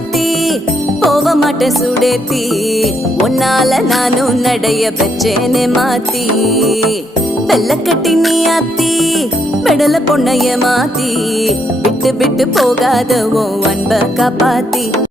மாத்தி போக மாட்டேன் சுடேத்தி உன்னால நானும் நடைய பெற்றேனே மாத்தி வெள்ள கட்டி நீ ஆத்தி பெடல பொண்ணைய மாத்தி விட்டு விட்டு போகாத உன் அன்ப காப்பாத்தி